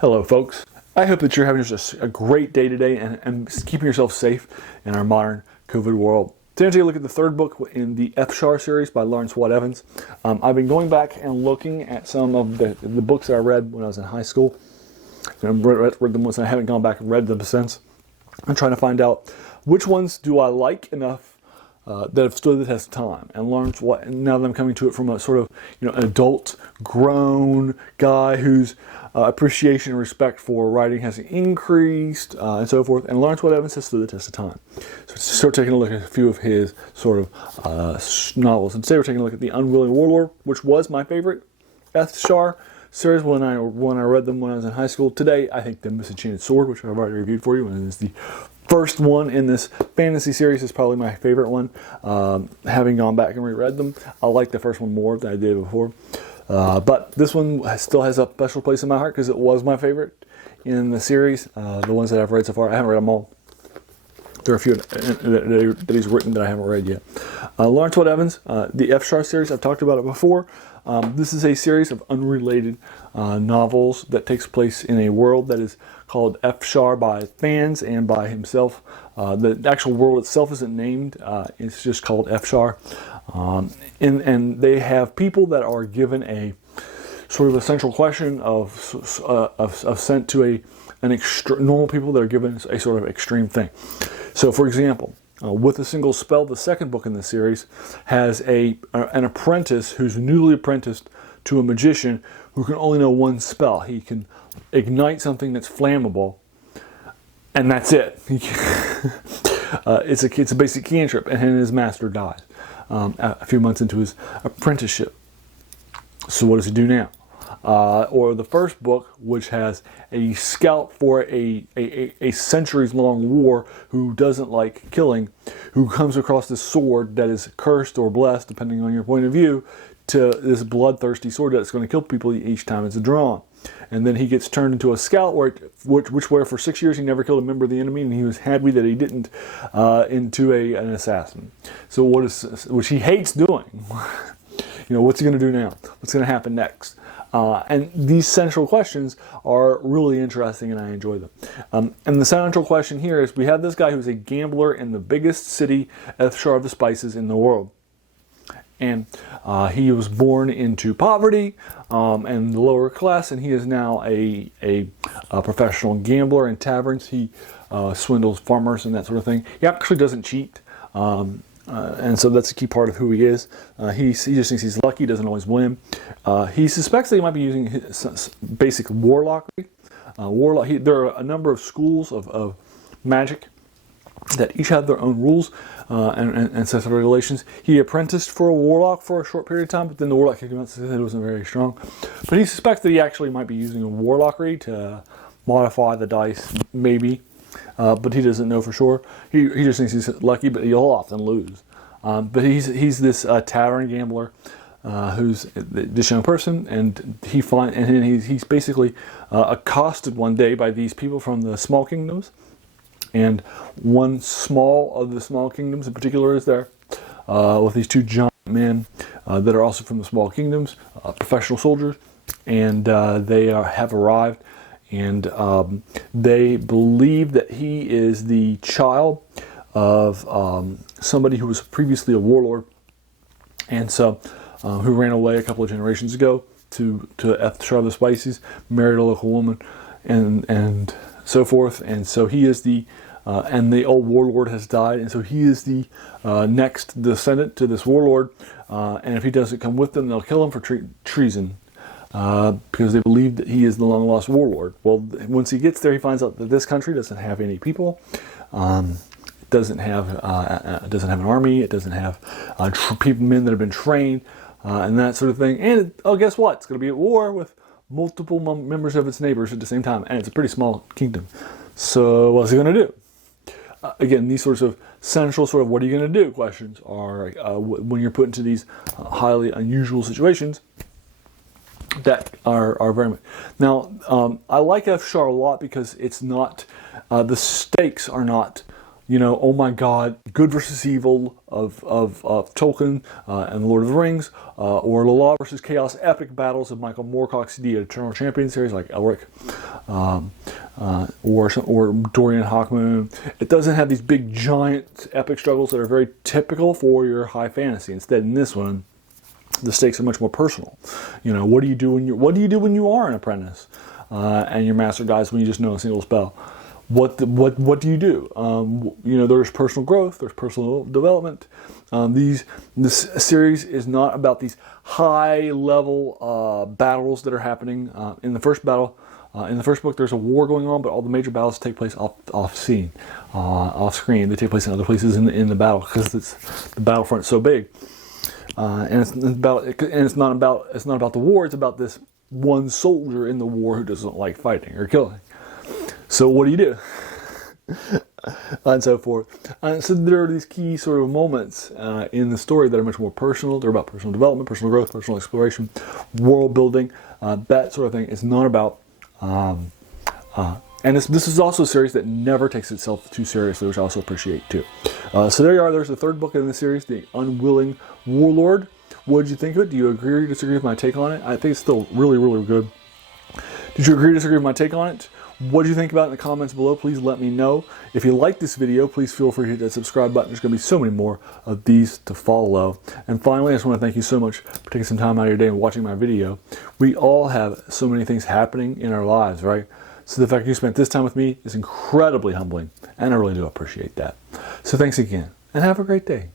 Hello, folks. I hope that you're having just a great day today and keeping yourself safe in our modern COVID world. Today, take a look at the third book in the Ethshar series by Lawrence Watt Evans. I've been going back and looking at some of the books that I read when I was in high school. I've read them once and I haven't gone back and read them since. I'm trying to find out which ones do I like enough that have stood the test of time. And Lawrence Watt, now that I'm coming to it from a sort of an adult, grown guy whose appreciation and respect for writing has increased and so forth. And Lawrence Watt Evans has stood the test of time. So let's start taking a look at a few of his sort of novels. And today we're taking a look at the Unwilling Warlord, which was my favorite Ethshar series when I read them when I was in high school. Today, I think the Misenchanted Sword, which I've already reviewed for you, and is the first one in this fantasy series, is probably my favorite one. Having gone back and reread them, I like the first one more than I did before. But this one still has a special place in my heart because it was my favorite in the series. The ones that I've read so far, I haven't read them all. There are a few that he's written that I haven't read yet. Lawrence Watt Evans, the Ethshar series, I've talked about it before. This is a series of unrelated novels that takes place in a world that is called Ethshar by fans and by himself. The actual world itself isn't named. It's just called Ethshar. And they have people that are given a sort of essential question of sent to normal people that are given a sort of extreme thing. So, for example, with a single spell, the second book in the series has an apprentice who's newly apprenticed to a magician who can only know one spell. He can ignite something that's flammable, and that's it. It's a basic cantrip, and his master dies a few months into his apprenticeship. So what does he do now? Or the first book, which has a scout for a centuries-long war who doesn't like killing, who comes across this sword that is cursed or blessed, depending on your point of view, to this bloodthirsty sword that's going to kill people each time it's drawn. And then he gets turned into a scout, which for 6 years he never killed a member of the enemy, and he was happy that he didn't, into an assassin. So which he hates doing. What's he going to do now? What's going to happen next? And these central questions are really interesting, and I enjoy them. And the central question here is, we have this guy who's a gambler in the biggest city, Ethshar of the Spices, in the world. And he was born into poverty and the lower class, and he is now a professional gambler in taverns. He swindles farmers and that sort of thing. He actually doesn't cheat. And so that's a key part of who he is. He just thinks he's lucky, doesn't always win. He suspects that he might be using his basic warlockery. There are a number of schools of magic that each have their own rules and sets of regulations. He apprenticed for a warlock for a short period of time, but then the warlock kicked him out and said it wasn't very strong. But he suspects that he actually might be using a warlockery to modify the dice, maybe. But he doesn't know for sure. He just thinks he's lucky, but he'll often lose. But he's this tavern gambler who's this young person, and he's basically accosted one day by these people from the small kingdoms, and one small of the small kingdoms in particular is there with these two giant men that are also from the small kingdoms, professional soldiers, and they have arrived. And they believe that he is the child of somebody who was previously a warlord, and so who ran away a couple of generations ago to Ethshar of the Spices, married a local woman, and so forth. And so he is and the old warlord has died, and so he is the next descendant to this warlord. And if he doesn't come with them, they'll kill him for treason. Because they believe that he is the long-lost warlord. Well, once he gets there, he finds out that this country doesn't have any people. It doesn't have an army. It doesn't have men that have been trained and that sort of thing. And guess what? It's going to be at war with multiple members of its neighbors at the same time, and it's a pretty small kingdom. So what's he going to do? Again, these sorts of central sort of what are you going to do questions are when you're put into these highly unusual situations that are very much. Now, I like Ethshar a lot because it's not, the stakes are not oh my God, good versus evil of Tolkien and the Lord of the Rings, or the Law versus Chaos epic battles of Michael Moorcock's The Eternal Champion series, like Elric, or Dorian Hawkmoon. It doesn't have these big, giant, epic struggles that are very typical for your high fantasy. Instead, in this one, the stakes are much more personal. What do you do when you are an apprentice, and your master dies when you just know a single spell? What do you do? There's personal growth, there's personal development. This series is not about these high level battles that are happening in the first battle. In the first book, there's a war going on, but all the major battles take place off screen. They take place in other places in the battle because the battlefront's so big. And it's not about the war. It's about this one soldier in the war who doesn't like fighting or killing. So what do you do? And so forth. So there are these key sort of moments in the story that are much more personal. They're about personal development, personal growth, personal exploration, world building, that sort of thing. It's not about... and this is also a series that never takes itself too seriously, which I also appreciate too. So there you are. There's the third book in the series, The Unwilling Warlord. What did you think of it? Do you agree or disagree with my take on it? I think it's still really, really good. Did you agree or disagree with my take on it? What do you think about it in the comments below? Please let me know. If you like this video, please feel free to hit that subscribe button. There's going to be so many more of these to follow. And finally, I just want to thank you so much for taking some time out of your day and watching my video. We all have so many things happening in our lives, right? So the fact you spent this time with me is incredibly humbling, and I really do appreciate that. So thanks again, and have a great day.